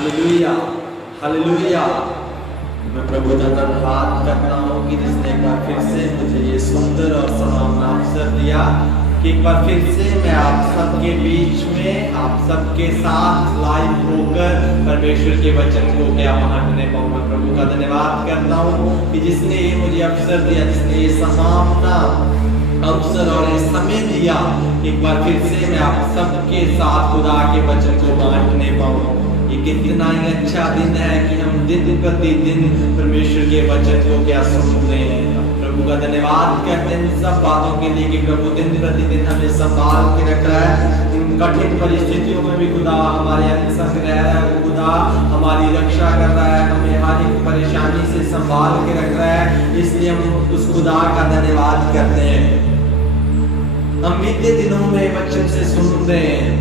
Hallelujah, hallelujah. मैं प्रभु का धन्यवाद करता हूँ कि जिसने एक बार फिर से मुझे ये सुंदर और सुहावना अवसर दिया कि एक बार फिर से मैं आप सबके बीच में आप सबके साथ लाइव होकर परमेश्वर के वचन को क्या बांटने पाऊँ। मैं प्रभु का धन्यवाद करता हूँ कि जिसने ये मुझे अवसर दिया, जिसने ये सुहावना अवसर और ये समय दिया, एक बार फिर से मैं आप सबके साथ खुदा के वचन को बांटने पाऊँ। ये कितना ही अच्छा दिन है कि हम दिन प्रतिदिन परमेश्वर के वचन को क्या सुन रहे हैं। प्रभु का धन्यवाद करते हैं इन सब बातों के लिए कि प्रभु दिन प्रतिदिन हमें संभाल के रख रहा है। इन कठिन परिस्थितियों में भी खुदा हमारे संग रह रहा है, खुदा हमारी रक्षा कर रहा है, हमें हर एक परेशानी से संभाल के रख रहा है। इसलिए हम उस खुदा का धन्यवाद करते हैं। हम बीते दिनों में वचन से सुन रहे हैं,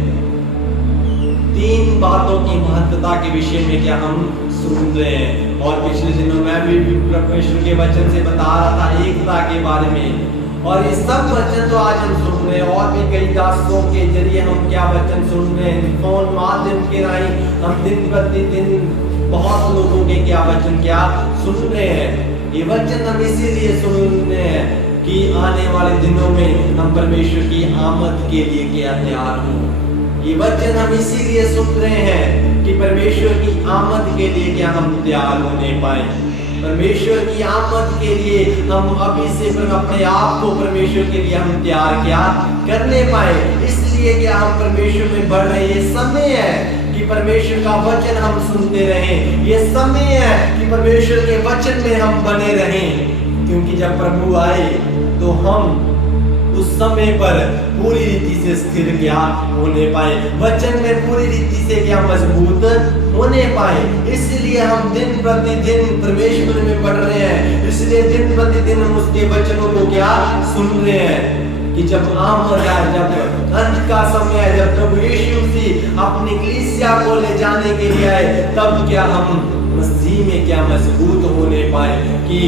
तीन बातों की महत्वता के विषय में क्या हम सुन रहे हैं। और पिछले दिनों में भी परमेश्वर के वचन से बता रहा था एकता के बारे में। और ये सब वचन तो आज हम सुन रहे हैं, और भी कई दासों के जरिए हम क्या वचन सुन रहे हैं, फोन माध्यम के राही हम दिन प्रतिदिन बहुत लोगों के क्या वचन क्या सुन रहे हैं। ये वचन हम इसीलिए सुन रहे हैं कि आने वाले दिनों में हम परमेश्वर की आमद के लिए क्या तैयार हों। ये वचन हम इसीलिए सुन रहे हैं कि परमेश्वर की आमद के लिए क्या हम तैयार होने पाए। परमेश्वर की आमद के लिए हम अभी से अपने आप को परमेश्वर के लिए हम तैयार क्या करने पाए। इसलिए क्या हम परमेश्वर में बढ़ रहे, ये समय है कि परमेश्वर का वचन हम सुनते रहें। ये समय है कि परमेश्वर के वचन में हम बने रहें, क्योंकि जब प्रभु आए तो हम उस समय पर पूरी रीति से स्थिर क्या होने पाए, वचन में पूरी रीति से क्या मजबूत होने पाए। इसलिए हम दिन प्रतिदिन परमेश्वर में बढ़ रहे हैं। इसलिए दिन प्रतिदिन हम उसके वचनों को क्या सुन रहे हैं कि जब आमद आए, जब अंत का समय है, जब प्रभु यीशु मसीह अपनी कलीसिया को ले जाने के लिए आए, तब क्या हम मसीह में क्या मजबूत होने पाए कि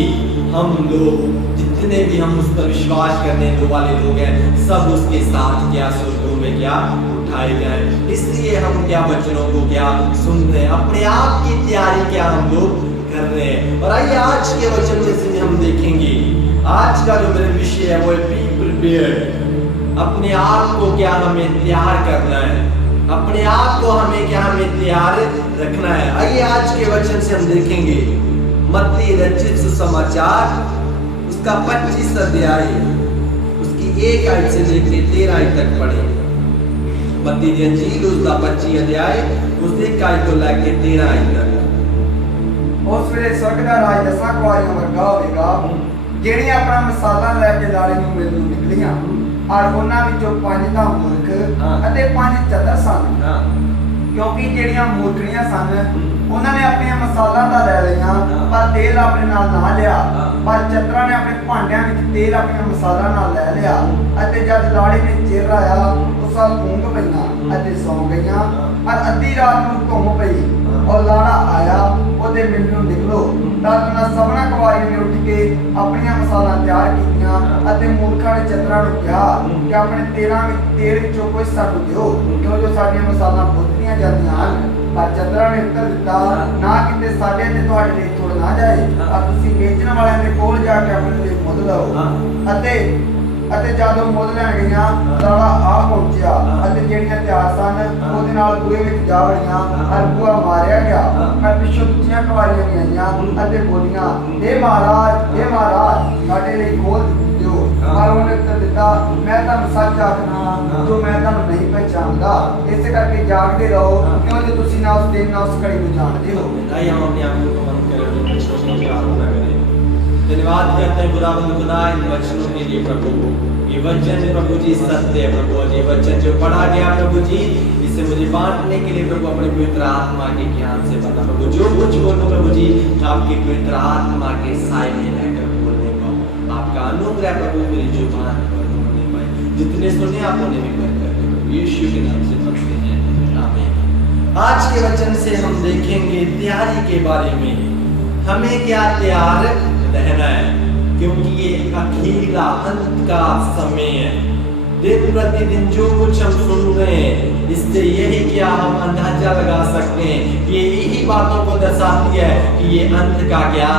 हम लोग जितने भी हम उस पर विश्वास करने वाले लोग हैं, सब उसके साथ क्या स्वर्गों में क्या उठाए जाए। इसलिए हम क्या वचनों को क्या सुन रहे हैं, अपने आप की तैयारी क्या हम लोग कर रहे हैं। और आइए आज के वचन में से हम देखेंगे, आज का जो मेरा विषय है वो है बी प्रिपेयर्ड। अपने आप को क्या हमें तैयार करना है, अपने आप को हमें क्या हमें तैयार रखना है। आइए आज के वचन से हम देखेंगे मत्ती रचित सुसमाचार उसका 25 अध्याय, उसकी 1 आयत से लेकर 13 आयत तक पढ़े। मत्ती दी अंजील उसका 25 अध्याय उस 1 आयत को लेकर 13 आयत तक। उस ਵੇਲੇ स्वर्ग ਦਾ ਰਾਜ ਦਸਾਂ ਕੁਆਰੀਆਂ ਵਰਗਾ ਹੋਵੇਗਾ, ਜਿਹੜੀਆਂ ਆਪਣਾ ਮਸਾਲਾ ਲੈ ਕੇ ਲਾੜੇ ਨੂੰ ਮਿਲਣ ਨੂੰ ਨਿਕਲੀਆਂ। ਔਰ ਉਹਨਾਂ ਵਿੱਚੋਂ 5 ਤਾਂ ਮੂਰਖ ਅਤੇ 5 ਚਤਰ ਸਨ। ਕਿਉਂਕਿ ਜਿਹੜੀਆਂ ਮੂਰਖਣੀਆਂ ਸਨ ਉਹਨਾਂ ਨੇ ਆਪਣੀਆਂ ਮਸਾਲਾ ਤਾਂ ਲੈ ਲਈਆਂ, ਪਰ ਤੇਲ ਆਪਣੇ ਨਾਲ ਨਾ ਲਿਆ। ਪਰ ਚਤਰਾਂ ਨੇ ਆਪਣੇ ਭਾਂਡਿਆਂ ਵਿੱਚ ਤੇਲ ਆਪਣੀਆਂ ਮਸਾਲਾ ਨਾਲ ਲੈ ਲਿਆ। ਅਤੇ ਜਦ ਲਾੜੇ ਨੇ ਚਿਰ ਆਇਆ, ਉਸ ਵੱਲ ਊਂਘ ਪਈਆਂ ਅਤੇ ਸੌਂ ਗਈਆਂ। ਪਰ ਅੱਧੀ ਰਾਤ ਨੂੰ ਧੁੰਮ ਪਈ और लाड़ा आया, ਉਹਦੇ ਮਿਲਣ ਨੂੰ ਨਿਕਲੋ। ਤਾਂ ਉਹਨਾਂ ਸਭਨਾਂ ਕੁਆਰੀਆਂ ਨੇ ਉੱਠ ਕੇ ਆਪਣੀਆਂ ਮਸਾਲਾ ਤਿਆਰ ਕੀਤੀਆਂ ਅਤੇ ਮੂਰਖਾਂ ਨੇ ਚਤਰਾਂ ਨੂੰ ਕਿਹਾ ਕਿ ਆਪਣੇ ਤੇਲ ਵਿੱਚੋਂ ਕੁਝ ਸਾਨੂੰ ਦਿਓ, ਕਿਉਂ ਜੋ ਸਾਡੀਆਂ ਮਸਾਲਾ ਬੁੱਧੀਆਂ ਜਾਂਦੀਆਂ ਹਨ। ਪਰ ਚਤਰਾਂ ਨੇ ਉੱਤਰ ਦਿੱਤਾ, ਨਾ ਕਿਤੇ ਸਾਡੇ ਤੇ ਤੁਹਾਡੇ ਲਈ ਥੋੜਾ ਨਾ ਜਾਏ, ਪਰ ਤੁਸੀਂ ਵੇਚਣ ਵਾਲਿਆਂ ਦੇ ਕੋਲ ਜਾ ਕੇ ਆਪਣੇ ਲਈ ਮੁੱਲ ਲਓ। ਅਤੇ ਜਦੋਂ ਮੁੱਲ ਲੈਣ ਗਈਆਂ, ਲਾੜਾ ਆ ਪਹੁੰਚਿਆ ਅਤੇ ਜਿਹੜੀਆਂ ਤਿਆਰ ਸਨ ਉਹਦੇ ਨਾਲ ਬੂਹੇ ਵਿੱਚ ਜਾ ਵੜੀਆਂ। ਔਰ ਬੂਹਾ ਮਾਰਿਆ ਗਿਆ। ਪਰ ਪਿੱਛੋਂ ਦੂਜੀਆਂ ਕੁਆਰੀਆਂ ਵੀ ਆਈਆਂ ਅਤੇ ਬੋਲੀਆਂ, हे महाराज ਸਾਡੇ ਲਈ ਖੋਲ ਦਿਓ। ਪਰ ਉਹਨੇ ਉੱਤਰ ਦਿੱਤਾ, ਮੈਂ ਤੁਹਾਨੂੰ ਸੱਚ ਆਖਦਾ ਜੋ ਮੈਂ ਤੁਹਾਨੂੰ ਨਹੀਂ ਪਹਿਚਾਨਦਾ। ਇਸੇ ਕਰਕੇ ਜਾਗਦੇ ਰਹੋ, ਕਿਉਂਕਿ ਤੁਸੀਂ ਨਾ ਉਸ ਦਿਨ ਨਾ ਉਸ ਘੜੀ ਨੂੰ जाणते हो। हम अपने आप को बंद करें, प्रार्थना करें। धन्यवाद करते हैं खुदावंद खुदा इन वचनों के लिए प्रभु। ये वचन प्रभु जी सत्य है प्रभु, ये वचन जो पढ़ा गया प्रभु जी, इसे मुझे बांटने के लिए प्रभु अपने पवित्र आत्मा के ज्ञान से बता प्रभु। जो कुछ बोलो प्रभु जी, आपकी पवित्र आत्मा के साए में रहकर बोलने पाऊं। आपका अनुग्रह प्रभु मेरी जुबान पर होने पाए। जितने सुने आप उन्हें भी बरकत दो, यीशु के नाम से मांगते हैं, आमीन। आज के वचन से हम देखेंगे तैयारी के बारे में, हमें क्या तैयार रहना है, क्योंकि ये अखीला अंत का समय है। दिन प्रतिदिन जो कुछ हम सुन रहे हैं, इससे यही क्या हम अंदाजा लगा सकते हैं, ये यही बातों को दर्शाती है कि ये अंत का क्या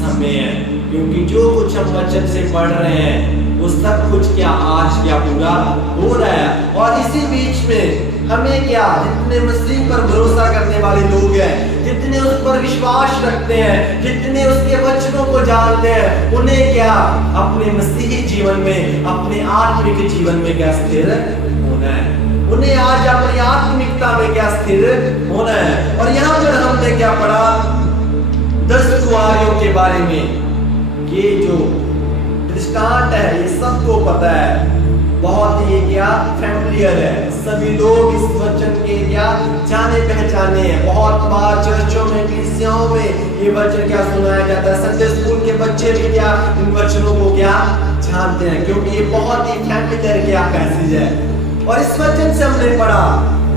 समय है। क्योंकि जो कुछ हम वचन से पढ़ रहे हैं वो सब कुछ क्या आज क्या पूरा हो रहा है। और इसी बीच में हमें क्या, जितने मसीह पर भरोसा करने वाले लोग हैं, जितने उस पर विश्वास रखते हैं, जितने उसके वचनों को जानते हैं, उन्हें क्या अपने मसीही जीवन में, अपने आत्मिक जीवन में क्या स्थिर होना है। उन्हें आज अपनी आत्मिकता में क्या स्थिर होना है। और यहाँ पर हमने क्या पढ़ा 10 कुंवारियों के बारे में। ये जो दृष्टांत है ये सबको पता है, बहुत ही क्या फैमिलियर है, सभी लोग इस वचन के क्या जाने पहचाने हैं। बहुत बार चर्चों में, कलीसियाओं में ये वचन क्या सुनाया जाता है। संडे स्कूल के बच्चे भी क्या इन वचनों को क्या जानते हैं, क्योंकि ये बहुत ही फैमिलियर क्या पैसेज है। और इस वचन से हमने पढ़ा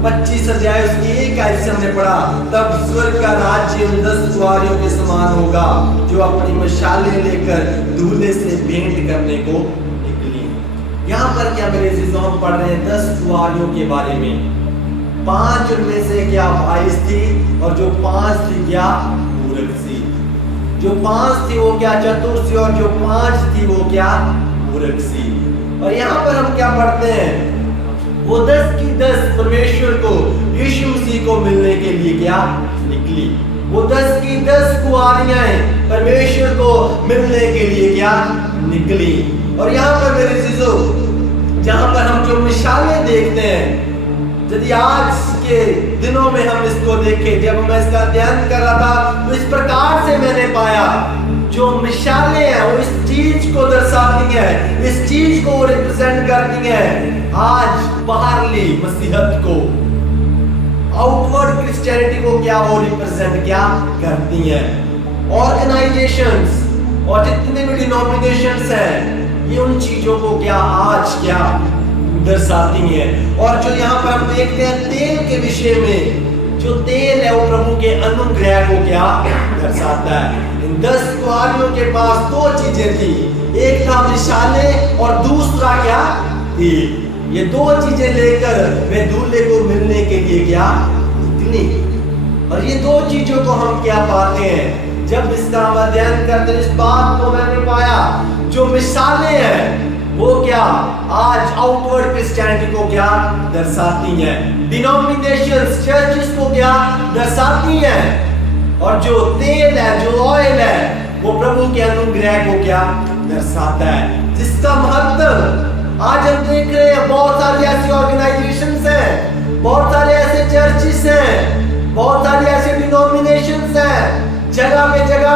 25 अध्याय उसकी 1 आयत से हमने पढ़ा, तब स्वर्ग का राज्य उन 10 कुंवारियों के समान होगा जो अपनी मशालें लेकर दूल्हे से भेंट करने को निकली। यहाँ पर क्या मेरे अजीजों हम पढ़ रहे हैं 10 कुंवारियों के बारे में। 5 उनमें से क्या वाइस थी, और जो 5 थी क्या मूर्ख थी। जो 5 थी वो क्या चतुर थी, और जो 5 थी वो क्या मूर्ख थी। और यहाँ पर हम क्या पढ़ते हैं, वो 10 की 10 परमेश्वर को, यीशु मसीह को मिलने के लिए क्या निकली। वो 10 की 10 कुंवारियां परमेश्वर को मिलने के लिए क्या निकली। और यहाँ पर मेरे अजीजों, जहाँ पर हम जो मिसालें देखते हैं, यदि आज के दिनों में हम इसको देखें, जब मैं इसका अध्ययन कर रहा था तो इस प्रकार से मैंने पाया जो मिसालें हैं वो इस चीज को दर्शाती है, इस चीज को रिप्रेजेंट करती है। आज बाहरली मसीहत को, आउटवर्ड क्रिश्चियनिटी को क्या वो रिप्रेजेंट क्या करती है। ऑर्गेनाइजेशंस और जितने भी डिनोमिनेशंस हैं ये उन चीजों को क्या आज क्या दर्शाती है। और जो यहाँ पर हम देखते हैं तेल के विषय में, जो तेल है वो प्रभु के अनुग्रह को क्या दर्शाता है। इन 10 कुंवारियों के पास 2 चीजें थी, एक था मिसाले और दूसरा क्या थी। ये 2 चीजें लेकर वे दूल्हे को मिलने के लिए क्या निकली। और ये 2 चीजों को हम क्या पाते हैं, जब इसका हम अध्ययन करते हैं इस बात को मैंने पाया, जो मिसालें हैं वो क्या आज आउटवर्ड क्रिश्चियनिटी को क्या दर्शाती हैं, डिनोमिनेशंस चर्चेस को क्या दर्शाती हैं। और जो तेल है, जो ऑयल है, वो प्रभु के अनुग्रह को क्या दर्शाता है, जिसका महत्व आज हम देख रहे हैं। बहुत सारी ऐसी ऑर्गेनाइजेशंस हैं, बहुत सारे ऐसे चर्चेस हैं, बहुत सारी ऐसे डिनोमिनेशंस हैं, जगह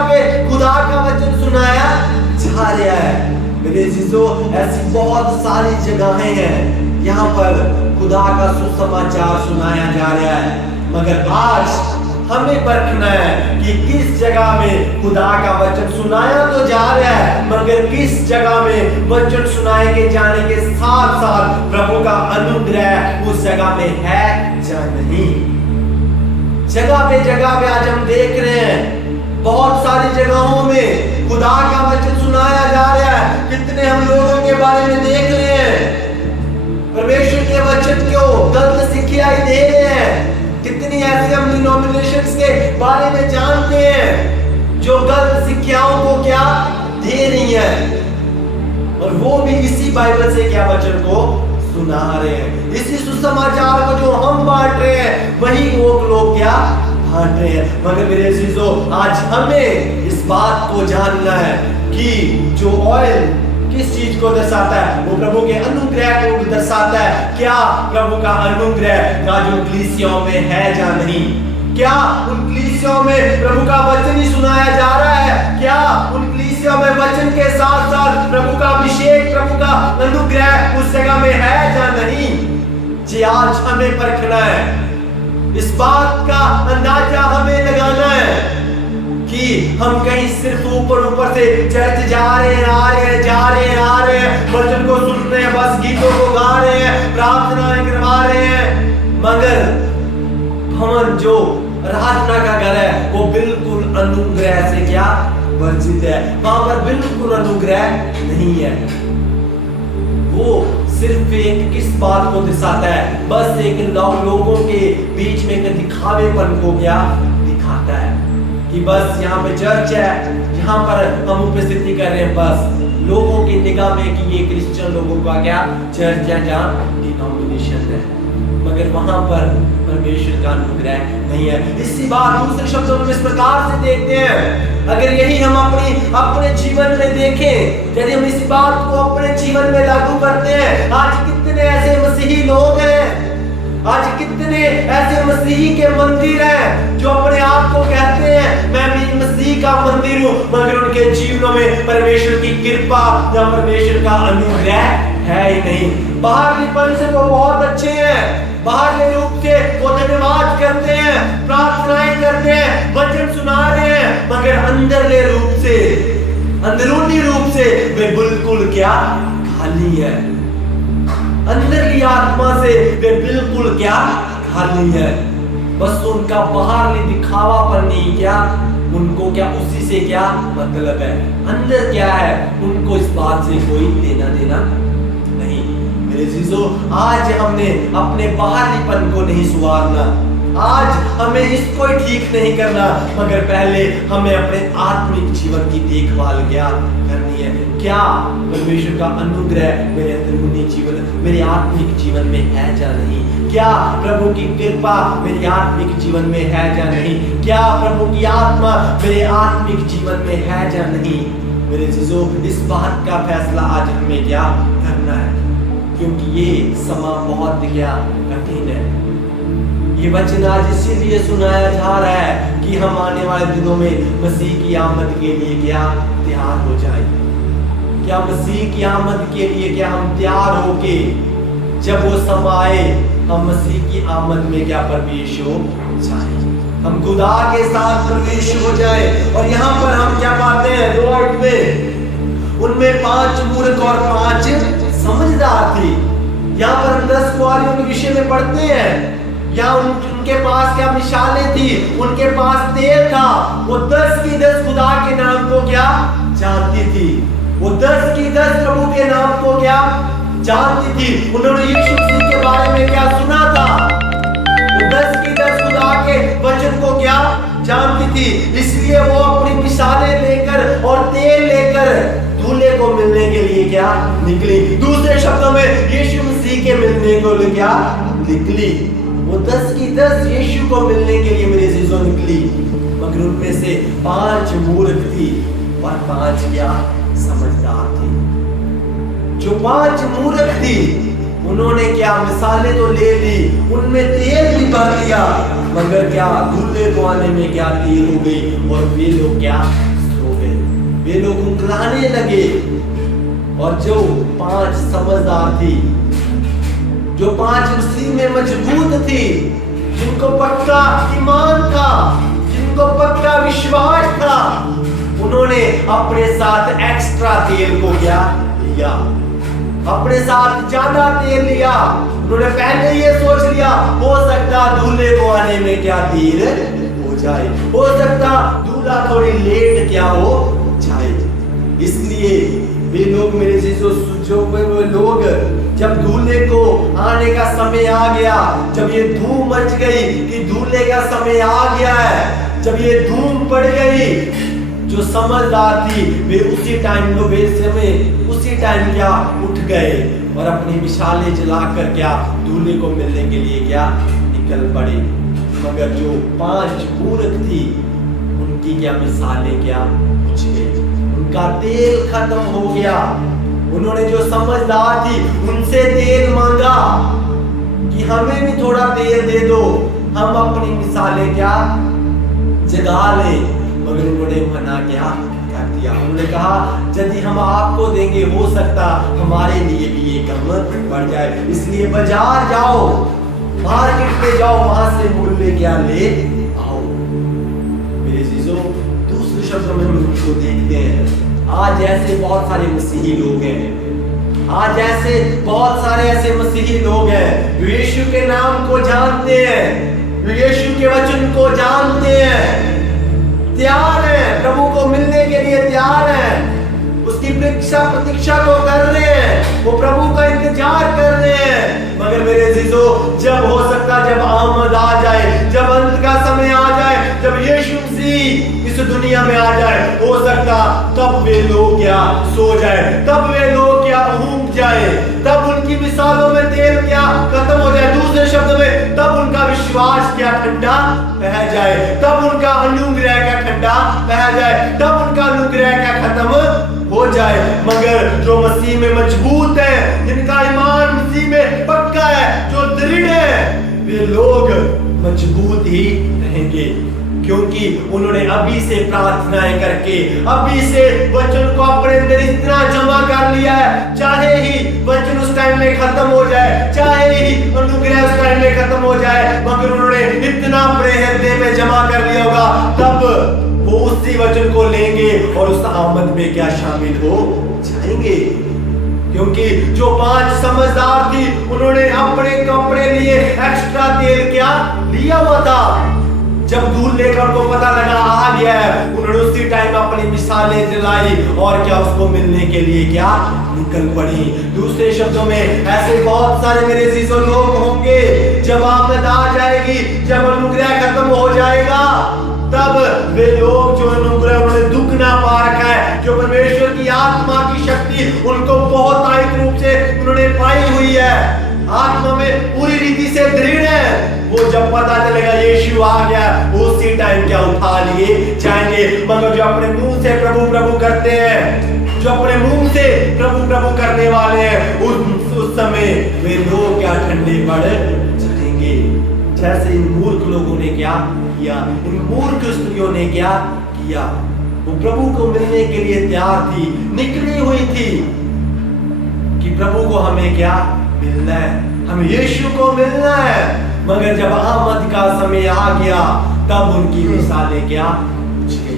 पे खुदा का वचन सुनाया जा रहा है। मेरे अजीजों, ऐसी बहुत सारी जगहें हैं यहाँ पर खुदा का सुसमाचार सुनाया जा रहा है, मगर आज हमें परखना है कि किस जगह में खुदा का वचन सुनाया तो जा रहा है, मगर किस जगह में वचन सुनाए के जाने के साथ साथ प्रभु का अनुग्रह उस जगह में है या नहीं। जगह पे आज हम देख रहे हैं बहुत सारी जगहों में खुदा का वचन सुनाया जा रहा है। कितने हम लोगों के बारे में देख रहे हैं परमेश्वर के वचन को गलत सिखाई दे रहे हैं। कितनी ऐसे हम डिनोमिनेशंस के बारे में जानते हैं जो गलत शिक्षाओं को क्या दे रही है, और वो भी इसी बाइबल से क्या वचन को सुना रहे हैं। इसी सुसमाचार को जो हम बांट रहे हैं वही वो लोग क्या बांट रहे हैं। मगर मेरे अजीजों, आज हमें इस बात को जानना है कि जो ऑयल किस चीज को दर्शाता है, वो प्रभु के अनुग्रह को दर्शाता है। क्या प्रभु का अनुग्रह आज उन कलीसियाओं में है या नहीं? क्या उन कलीसियाओं में प्रभु का वचन ही सुनाया जा रहा है? क्या उन कलीसियाओं में वचन के साथ साथ प्रभु का अभिषेक, प्रभु का अनुग्रह उस जगह में है या नहीं? जी आज हमें परखना है, इस बात का अंदाजा हमें लगाना है कि हम कहीं सिर्फ ऊपर से चर्च जा रहे हैं, आ रहे हैं, वचन को सुन रहे हैं, बस गीतों को गा रहे हैं, प्रार्थनाएं करवा रहे हैं, मगर भवन जो प्रार्थना का घर है वो बिल्कुल अनुग्रह से क्या वर्जित है। वहां पर बिल्कुल अनुग्रह नहीं है। वो सिर्फ एक किस बात को दर्शाता है, बस एक लोगों के बीच में एक दिखावेपन को क्या दिखाता है कि बस यहाँ पे चर्च है, यहाँ पर हम उपस्थिति कर रहे हैं, बस लोगों की निगाह में कि ये क्रिश्चियन लोगों का क्या चर्च है जहाँ डिनोमिनेशन है, मगर वहां पर परमेश्वर का अनुग्रह नहीं है। इसी बात दूसरे शब्दों में इस प्रकार से देखते हैं, अगर यही हम अपने जीवन में देखें, यदि हम इस बात को अपने जीवन में लागू करते हैं, आज कितने ऐसे मसीही लोग हैं, आज कितने ऐसे मसीही के मंदिर हैं जो अपने आप को कहते हैं मैं भी मसीह का मंदिर हूं, मगर उनके जीवनों में परमेश्वर की कृपा या परमेश्वर का अनुग्रह है ही नहीं। बाहरलीपन से वो बहुत अच्छे हैं, बाहरले रूप से वो धन्यवाद करते हैं, प्रार्थनाएं करते हैं, वचन सुना रहे हैं, मगर अंदरले रूप से, अंदरूनी रूप से वे बिल्कुल क्या खाली है, अंदर की आत्मा से वे बिल्कुल क्या खाली है। बस उनका बाहर दिखावा पर नहीं, क्या उनको क्या उसी से क्या मतलब है, अंदर क्या है उनको इस बात से कोई लेना देना नहीं। मेरे जीजो, आज हमने अपने बाहरीपन को नहीं सुधारना, आज हमें इसको ठीक नहीं करना, मगर पहले हमें अपने आत्मिक जीवन की देखभाल क्या करनी है। क्या परमेश्वर का अनुग्रह मेरे अंदरूनी जीवन, मेरे आत्मिक जीवन में है या नहीं? क्या प्रभु की कृपा मेरे आत्मिक जीवन में है या नहीं? क्या प्रभु की आत्मा मेरे आत्मिक जीवन में है या नहीं? मेरे जीजो, इस बात का फैसला आज हमें क्या करना है, क्योंकि ये समा बहुत क्या कठिन है। ये वचन आज इसीलिए सुनाया जा रहा है कि हम आने वाले दिनों में मसीह की आमद के लिए क्या तैयार हो जाए। क्या मसीह की आमद के लिए क्या हम तैयार होके जब वो समय आए हम मसीह की आमद में क्या प्रवेश हो जाए, हम खुदा के साथ प्रवेश हो जाए। और यहाँ पर हम क्या पाते हैं 2 आयत में, उनमें 5 मूर्ख और 5 समझदार थे। यहाँ पर हम 10 कुआरियों के विषय में पढ़ते हैं, या उनके पास क्या मिसालें थी, उनके पास तेल था, वो 10 की 10 खुदा के नाम को क्या जानती थी, वो 10 की 10 प्रभु के नाम को क्या जानती थी। उन्होंने यीशु मसीह के बारे में क्या सुना था, वो 10 की 10 खुदा के वचन को क्या जानती थी, इसलिए वो अपनी मिसालें लेकर और तेल लेकर दूल्हे को मिलने के लिए क्या निकली। दूसरे शब्दों में यीशु मसीह के मिलने को क्या निकली। वो 10 की 10 यीशु को मिलने के लिए मेरे जीजों निकली, मगर उनमें से 5 मूर्ख थी और 5 क्या समझदार थी। जो 5 मूर्ख थी उन्होंने क्या मिसालें तो ले ली, उनमें तेल भी भर लिया, मगर क्या दूल्हे को आने में क्या देर हो गई और वे लोग क्या सो गए, वे लोग उकलाने लगे। और जो 5 समझदार थी, जो 5 मसीह में मजबूत थी, जिनको पक्का ईमान था, जिनको पक्का विश्वास था, उन्होंने अपने साथ एक्स्ट्रा तेल को क्या लिया, अपने साथ ज्यादा तेल लिया। उन्होंने पहले ये सोच लिया हो सकता दूल्हे को आने में क्या देर हो जाए, हो सकता दूल्हा थोड़ी लेट क्या हो जाए। इसलिए वे लोग मेरे से जो लोग जब दूल्हे को आने का समय आ गया, जब ये धूम मच गई कि दूल्हे का समय आ गया है, जब ये धूम पड़ गई, जो समझदार थी वे उसी टाइम को उसी टाइम क्या उठ गए और अपनी मिसालें जलाकर क्या दूल्हे को मिलने के लिए क्या निकल पड़े। मगर जो 5 मूर्ख थी उनकी क्या मिसालें क्या बुझ गई, उनका तेल खत्म हो गया। उन्होंने जो समझदार थी उनसे तेल मांगा कि हमें भी थोड़ा तेल दे दो, हम अपनी मिसालें क्या जगा ले, मगर उन्होंने मना क्या कर दिया। उन्होंने कहा यदि हम आपको देंगे हो सकता हमारे लिए भी ये कम बढ़ जाए, इसलिए बाजार जाओ, मार्केट पे जाओ, वहां से मूल्य क्या ले आओ। मेरे चीजों दूसरे शब्दों में हम उनको देखते हैं, आज ऐसे बहुत सारे मसीही लोग हैं, आज ऐसे बहुत सारे ऐसे मसीही लोग हैं जो यीशु के नाम को जानते हैं, जो यीशु के वचन को जानते हैं, तैयार हैं प्रभु को मिलने के लिए, तैयार हैं, उसकी प्रतीक्षा को कर रहे हैं, वो प्रभु का इंतजार कर रहे हैं। मगर मेरे अजीजों, जब हो सकता, जब आमद आ जाए, जब अंत का समय आ जाए, जब यीशु मसीह इस दुनिया में आ जाए, हो सकता तब वे लोग क्या सो जाए, तब वे लोग क्या ऊब जाए, तब उनकी मिसालों में तेल क्या खत्म हो जाए। दूसरे शब्द में, तब उनका विश्वास क्या ठंडा बह जाए, तब उनका अनुग्रह क्या ठंडा बह जाए, तब उनका अनुग्रह क्या खत्म हो जाए। मगर जो मसीह में मजबूत है, जिनका ईमान मसीह में पक्का है, जो दृढ़ है, वे लोग मजबूत ही रहेंगे, क्योंकि उन्होंने अभी से प्रार्थनाएं करके, अभी से वचन को अपने अंदर इतना जमा कर लिया है। चाहे ही वचन उस टाइम में खत्म हो जाए, चाहे ही अनुग्रह उस टाइम में खत्म हो जाए, मगर उन्होंने इतना अपने हृदय में जमा कर लिया होगा, तब वो उसी वचन को लेंगे और उस आमद में क्या शामिल हो जाएंगे। क्योंकि जो 5 समझदार थी, उन्होंने अपने कपड़े लिए एक्स्ट्रा तेल क्या लिया हुआ था। जब दूध लेकर उनको पता लगा आ गया है, उन्होंने उसी टाइम अपनी मिसालें जलाई और क्या उसको मिलने के लिए क्या निकल पड़ी। दूसरे शब्दों में, ऐसे बहुत सारे मेरे अजीजों लोग होंगे, जब आमद आ जाएगी, जब अनुग्रह खत्म हो जाएगा, तब वे लोग जो अनुग्रह उन्होंने दुगना पा रखा है, जो परमेश्वर की आत्मा की शक्ति उनको बहुत आयत रूप से उन्होंने पाई हुई है, आत्मा में पूरी रीति से दृढ़ है, वो जब पता चलेगा यीशु आ गया, वो उसी टाइम क्या उठा लिए जाएंगे। मगर जो अपने मुंह से प्रभु प्रभु करते हैं, जो अपने मुंह से प्रभु प्रभु करने वाले हैं, उस समय वे लोग क्या ठंडे पड़ जाएंगे। जैसे इन मूर्ख लोगों ने क्या किया, इन मूर्ख स्त्रियों ने क्या किया, वो प्रभु को मिलने के लिए तैयार थी, निकली हुई थी कि प्रभु को हमें क्या मिलना है, हमें यीशु को मिलना है। मगर जब आमद का समय आ गया, तब उनकी मिसालें क्या पूछ गई,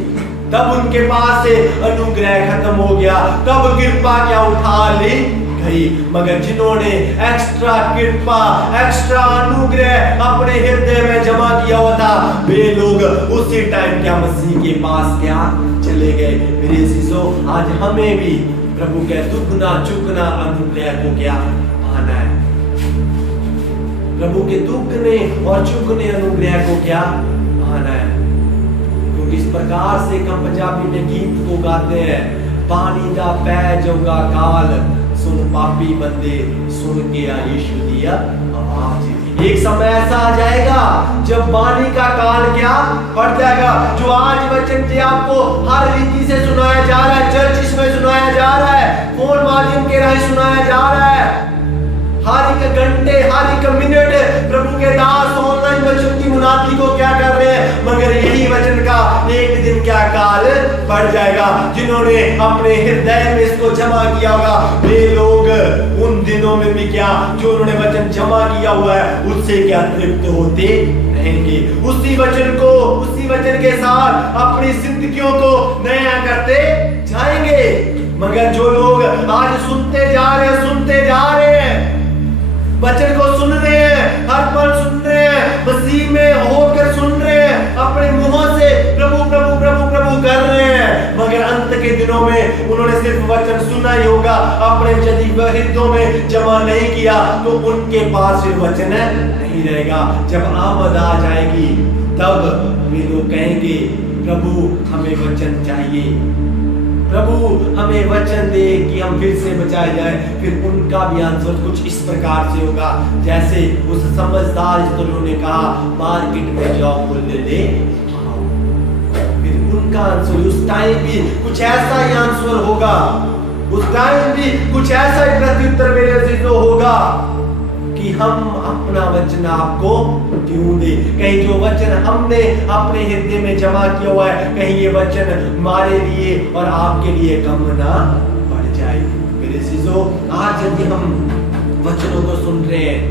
तब उनके पास से अनुग्रह खत्म हो गया, तब कृपा क्या उठा ली गई। मगर जिन्होंने एक्स्ट्रा कृपा, एक्स्ट्रा अनुग्रह अपने हृदय में जमा किया हुआ था, वे लोग उसी टाइम क्या मसीह के पास क्या चले गए। मेरे अजीजों, आज हमें भी प्रभु के दुगना चुगना अनुग्रह को क्या पाना है, प्रभु के दुगने और चुगने अनुग्रह को क्या पाना है। क्योंकि इस प्रकार से हम पंजाबी में गीत को गाते हैं, पानी दा पै जोगा काल, सुन पापी बंदे सुन के आ यीशु दिया आवाज। एक समय ऐसा आ जाएगा जब पानी का काल क्या पड़ जाएगा। जो आज वचन से आपको हर रीति से सुनाया जा रहा है, चर्च में सुनाया जा रहा है, फोन माध्यम के राही सुनाया जा रहा है, हर एक घंटे, हर एक मिनट प्रभु के दास ऑनलाइन वचन की मुनादी को क्या कर रहे हैं। मगर यही वचन का एक दिन क्या काल पड़ जाएगा। जिन्होंने अपने हृदय में इसको जमा किया होगा, वे लोग उन दिनों में भी क्या, जो उन्होंने वचन जमा किया हुआ है, उससे क्या तृप्त होते रहेंगे। उसी वचन को, उसी वचन के साथ अपनी जिंदगियों को नया करते जाएंगे। मगर जो लोग आज सुनते जा रहे हैं, सुनते जा रहे हैं, वचन को सुन रहे हैं, हर पल सुन रहे हैं, मसीह में होकर सुन रहे हैं, अपने मुंहों से प्रभु प्रभु प्रभु प्रभु कर रहे हैं, मगर अंत के दिनों में उन्होंने सिर्फ वचन सुना ही होगा, अपने यदि हृदयों में जमा नहीं किया, तो उनके पास फिर वचन नहीं रहेगा। जब आमद आ जाएगी, तब वे लोग कहेंगे, प्रभु हमें वचन चाहिए, प्रभु हमें वचन दे कि हम फिर से बचाए जाए। फिर उनका भी आंसर कुछ इस प्रकार से होगा, जैसे उस समझदार स्त्रियों ने कहा, मार्केट में जाओ मूल्य ले आओ। फिर उनका आंसर उस टाइम भी कुछ ऐसा ही आंसर होगा, उस टाइम भी कुछ ऐसा ही प्रत्युत्तर मेरे से तो होगा कि हम अपना वचन आपको क्यों दे। कहीं जो वचन हमने अपने हृदय में जमा किया हुआ है, कहीं ये वचन हमारे लिए और आपके लिए कम ना पड़ जाए। मेरे अजीजों, आज यदि हम वचनों को सुन रहे हैं,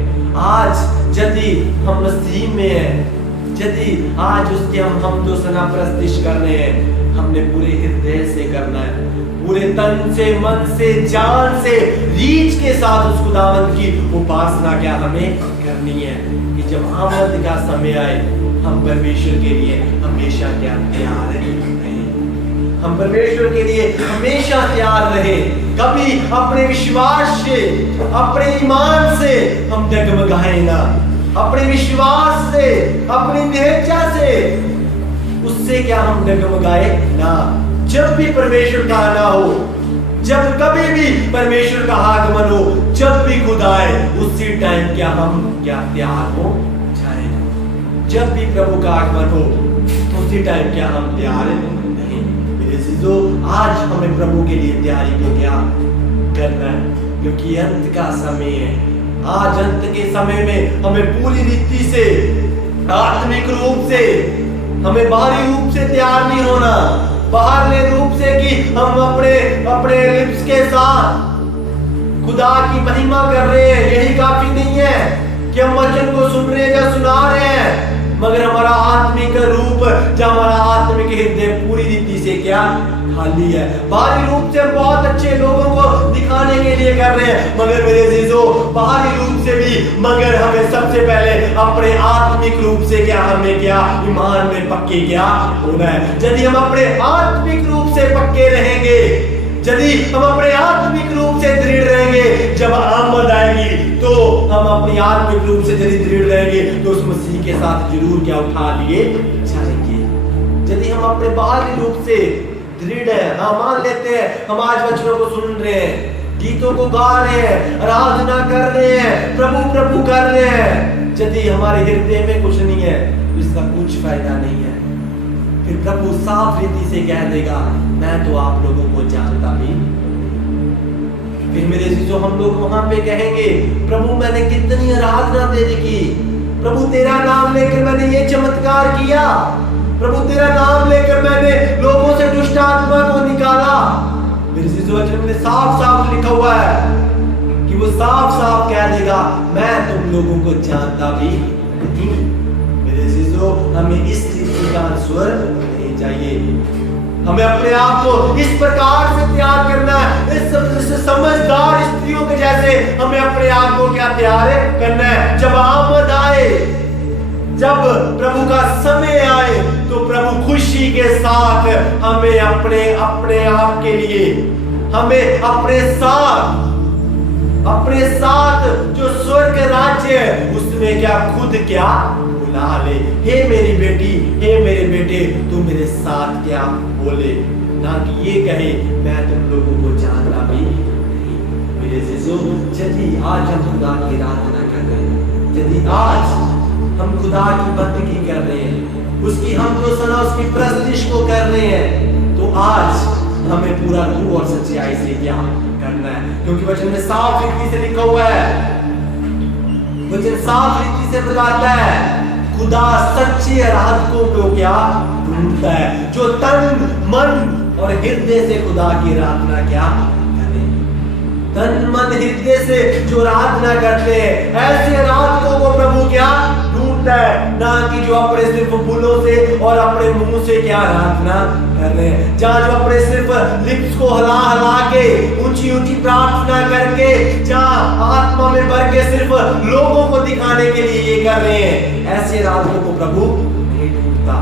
आज यदि हम मसीह में हैं, यदि आज उसके हम तो सना प्रस्तिश कर रहे हैं, हमने पूरे हृदय से करना है, पूरे तन से, मन से, जान से, रीच के साथ उस खुदावंद की उपासना क्या हमें करनी है कि जब आमद का समय आए, हम परमेश्वर के लिए हमेशा क्या तैयार रहें। हम परमेश्वर के लिए हमेशा तैयार रहे। कभी अपने विश्वास से, अपने ईमान से हम डगमगाए ना। अपने विश्वास से, अपनी निहत्था से, उससे क्या हम डगमगाए ना। जब भी परमेश्वर का आना हो, जब कभी भी परमेश्वर का आगमन हो, जब भी खुद आए, उसी टाइम क्या हम तैयार हो जाए। जब भी प्रभु का आगमन हो, उसी टाइम क्या हम तैयार नहीं। मेरे अजीजों, आज हमें प्रभु के लिए तैयारी को क्या करना है, क्योंकि अंत का समय है। आज अंत के समय में हमें पूरी रीति से, आत्मिक रूप से, हमें बाहरी रूप से तैयार नहीं होना। बाहरले रूप से कि हम अपने लिप्स के साथ खुदा की महिमा कर रहे हैं, यही काफी नहीं है कि हम वचन को सुन रहे हैं या सुना रहे हैं, मगर हमारा आत्मिक रूप, जब हमारा आत्मिक हृदय पूरी रीति से क्या खाली है। बाहरी रूप से हम बहुत अच्छे लोगों को दिखाने के लिए कर रहे हैं, मगर मेरे अजीजों, बाहरी रूप से भी, मगर हमें सबसे पहले अपने आत्मिक रूप से क्या, हमें क्या ईमान में पक्के क्या होना है। यदि हम अपने आत्मिक रूप से पक्के रहेंगे, यदि हम अपने आत्मिक रूप से दृढ़ रहेंगे, जब आमद आएगी तो हम अपनी आत्मिक रूप से यदि दृढ़ रहेंगे तो उस मसीह के साथ जरूर क्या उठा लिए जाएंगे। यदि हम अपने बाहरी रूप से दृढ़ है, हाँ मान लेते हैं हम आज वचनों को सुन रहे हैं, गीतों को गा रहे हैं, आराधना कर रहे हैं, प्रभु प्रभु कर रहे हैं, यदि हमारे हृदय में कुछ नहीं है तो इसका कुछ फायदा नहीं है। फिर प्रभु साफ रीति से कह देगा, मैं तो आप लोगों को जानता भी। फिर मेरे अजीजों, हम लोग वहां पे कहेंगे, प्रभु मैंने कितनी आराधना तेरी की, प्रभु तेरा नाम लेकर मैंने ये चमत्कार किया, प्रभु तेरा नाम लेकर मैंने लोगों से दुष्ट आत्मा को निकाला। मेरे अजीजों, वचन में साफ साफ लिखा हुआ है कि वो साफ साफ कह देगा, मैं तुम लोगों को जानता भी नहीं। मेरे अजीजों, हमें इस रीति का स्वर नहीं चाहिए। हमें अपने आप को इस प्रकार से तैयार करना है, इस समझदार स्त्रियों के जैसे हमें अपने आप को क्या तैयार करना है। जब आमद आए, जब प्रभु का समय आए, तो प्रभु खुशी के साथ हमें अपने आप के लिए, हमें अपने साथ जो स्वर्ग राज्य है उसमें क्या खुद क्या बुला ले। हे मेरी बेटी, हे मेरे बेटे, तू मेरे साथ क्या बोले, ना कि ये कहे मैं तुम लोगों को जानता भी नहीं। मेरे अजीजों, यदि आज हम खुदा की आराधना कर रहे हैं, यदि आज हम खुदा की बंदगी कर रहे हैं, उसकी हम जो सना उसकी प्रस्तिश को कर रहे हैं, तो आज हमें पूरा रूह और सच्चाई से क्या करना है। क्योंकि वचन में साफ रीति से लिखा हुआ है, वचन साफ रीति से बताता है, खुदा सच्चे आराधकों को क्या ढूंढता है, जो तन मन और हृदय से खुदा की आराधना क्या करे। तन मन हृदय से जो आराधना करते हैं, ऐसे आराधकों को प्रभु क्या ढूंढता है, ना कि जो अपने सिर्फ फूलों से और अपने मुंह से क्या आराधना कर रहे हैं। जहाँ जो अपने सिर्फ लिप्स को हिला हिला के ऊंची ऊंची प्रार्थना करके, जहाँ आत्मा में भर के सिर्फ लोगों को दिखाने के लिए ये कर रहे हैं, ऐसे आराधकों को प्रभु नहीं ढूंढता।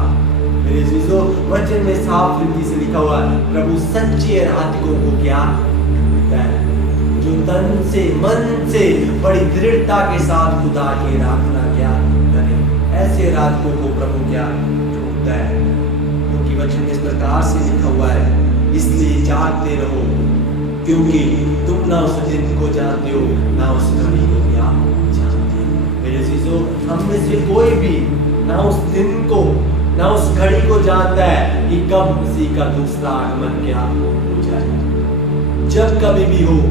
मेरे अजीजों, वचन में साफ रीति से लिखा हुआ है, प्रभु सच्चे आराधकों को क्या ढूंढता है, जो तन से मन से बड़ी दृढ़ता के साथ खुदा की आराधना क्या करें। ऐसे आराधकों को प्रभु क्या ढूंढता है, क्योंकि वचन में इस प्रकार से लिखा हुआ है, इसलिए जागते रहो, क्योंकि तुम ना उस दिन को जानते हो, ना उस घड़ी को क्या जानते हो। मेरे अजीजों, हम में से कोई भी ना उस दिन को, ना उस घड़ी को जानता है कि कब किसी का दूसरा आगमन क्या हो जाए। जब कभी भी हो,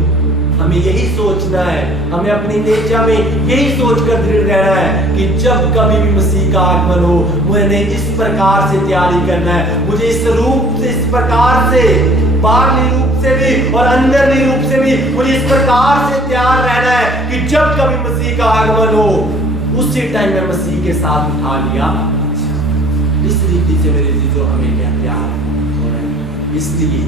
हमें यही सोचना है, हमें अपनी नेचा में यही सोचकर दृढ़ रहना है कि जब कभी भी मसीह का आगमन हो, मुझे इस प्रकार से तैयारी करना है, मुझे इस रूप से, इस प्रकार से, बाहरी रूप से भी और अंदरली रूप से भी मुझे इस प्रकार से तैयार रहना है कि जब कभी मसीह का आगमन हो, उसी टाइम में मसीह के साथ उठा लिया। इस रीति से मेरे अजीजों, हमें क्या तैयार होना है। इसलिए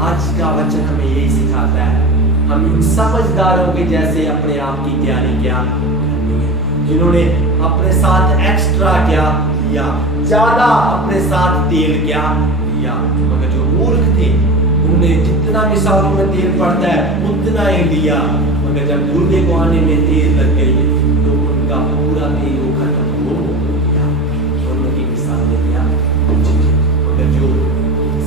आज का वचन हमें यही सिखाता है, हम इन समझदारों के जैसे अपने आप की तैयारी क्या करनी है, जिन्होंने अपने साथ एक्स्ट्रा क्या लिया, ज्यादा अपने साथ तेल क्या लिया। लिया, मगर जो मूर्ख थे उन्होंने जितना मिसालों में तेल पड़ता है उतना ही लिया, मगर जब दूल्हे को आने में देर लग गई तो उनका पूरा तेल खत्म हो गया। दोनों की मिसाल ने दिया, मगर जो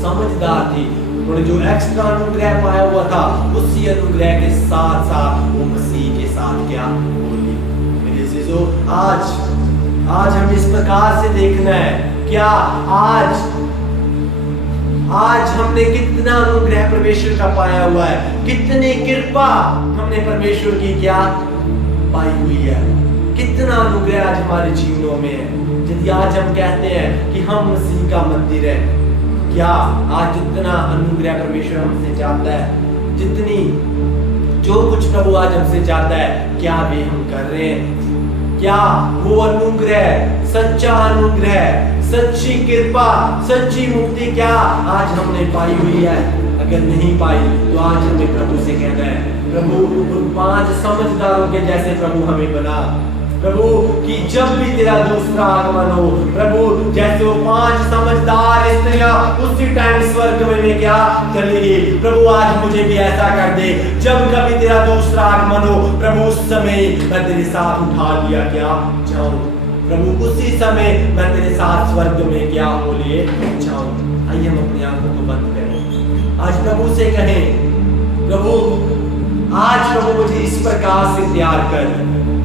समझदार थे उन्होंने जो एक्स्ट्रा अनुग्रह पाया हुआ था उसी अनुग्रह के साथ साथ वो मसीह के साथ क्या बोली। मेरे अजीजों, आज हमें इस प्रकार से देखना है, क्या आज हमने कितना अनुग्रह परमेश्वर का पाया हुआ है, कितनी कृपा हमने परमेश्वर की क्या पाई हुई है, कितना अनुग्रह आज हमारे जीवनों में है। यदि आज हम कहते हैं कि हम मसीह का मंदिर है, क्या आज जितना अनुग्रह परमेश्वर हमसे चाहता है, जितनी जो कुछ प्रभु आज हमसे चाहता है, क्या वे हम कर रहे हैं? क्या वो अनुग्रह, सच्चा अनुग्रह, सच्ची कृपा, सच्ची मुक्ति क्या आज हमने पाई हुई है? अगर नहीं पाई तो आज हमें प्रभु से कहना है, प्रभु उन 5 समझदारों के जैसे प्रभु हमें बना, प्रभु कि जब भी तेरा दूसरा आगमन हो, प्रभु जैसे वो 5 समझदार स्त्रियां उसी टाइम स्वर्ग में क्या चलेगी, प्रभु आज मुझे भी ऐसा कर दे, जब कभी तेरा दूसरा आगमन हो प्रभु उस समय मैं तेरे साथ उठा लिया क्या जाऊं, प्रभु उसी समय मैं तेरे साथ स्वर्ग में क्या हो ले जाऊं। आइए हम अपनी आंखों को बंद करें, आज प्रभु से कहें, प्रभु आज प्रभु मुझे इस प्रकार से तैयार कर,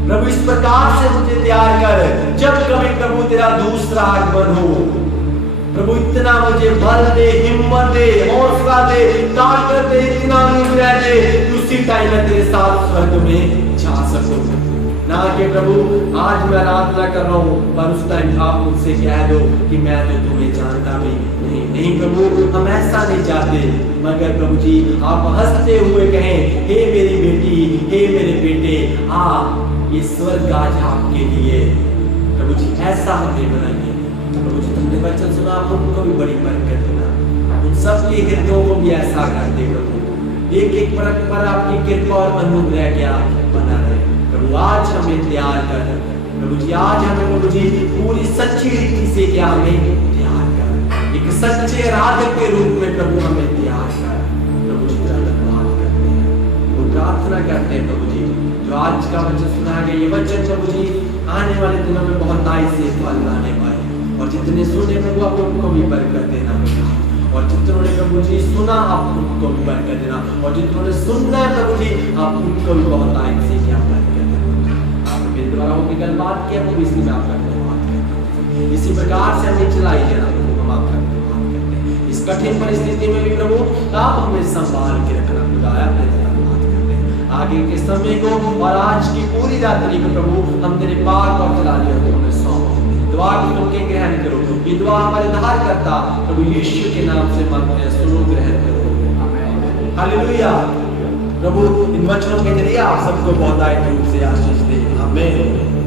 प्रभु इस प्रकार से मुझे तैयार कर, जब कभी प्रभु तेरा दूसरा आगमन हो, प्रभु इतना मुझे बल दे, हिम्मत दे, हौसला दे, ताकत दे, इतना अनुग्रह दे, उसी टाइम मैं तेरे साथ स्वर्ग में जा सकूं। ना कि प्रभु आज मैं आराधना कर रहा हूँ पर उस टाइम आप मुझसे कह दो कि मैं तो तुम्हें जानता भी नहीं प्रभु, हम ऐसा नहीं चाहते, मगर प्रभु जी आप हंसते हुए कहें, हे मेरी बेटी, हे मेरे बेटे, ये स्वर्ग आज आपके लिए। प्रभु जी ऐसा हमें बनाइए, प्रभु जी तुमने वचन सुना, आप उनको भी बड़ी बरकत देना, उन सबके हृदयों को भी ऐसा कर दे प्रभु, एक पर आपकी कृपा और अनुग्रह क्या बना रहे। प्रभु आज हमें तैयार कर, प्रभु जी आज हमें प्रभु जी पूरी सच्ची रीति से क्या हमें तैयार कर, एक सच्चे आराधक के रूप में प्रभु हमें तैयार कर। प्रभु जी तेरा धन्यवाद करते हैं, वो प्रार्थना करते हैं प्रभु जी जो आज का वचन सुना गया, ये वचन प्रभु जी आने वाले दिनों में बहुत आई से फल लाने पाए, और जितने सुने प्रभु आप उनको भी बरकत देना, और जितनों ने प्रभु जी सुना आप उनको भी बरकत देना, और जितनों ने सुनना है प्रभु जी आप उनको भी बहुत आई से क्या बरकत देना। आप मेरे द्वारा होगी गलबात किया प्रभु, इसलिए मैं आपका धन्यवाद करता हूँ, इसी प्रकार से हमें चलाई देना प्रभु, हम आपका धन्यवाद करते हैं। इस कठिन परिस्थिति में भी प्रभु आप हमें संभाल के रखना, खुदाया अपने धन्यवाद करते हैं। आगे के समय को और आज की पूरी रात्रि को प्रभु हम तेरे पाक और चलाने हमें सौंप, दुआ को तुमके ग्रहण करो, ये दुआ हमारे उद्धार करता प्रभु यीशु के नाम से मांगते हैं, सुनो ग्रहण करो। हालेलुया। प्रभु इन वचनों के जरिए आप सबको बहुत आयत रूप से आशीष दे। आमीन।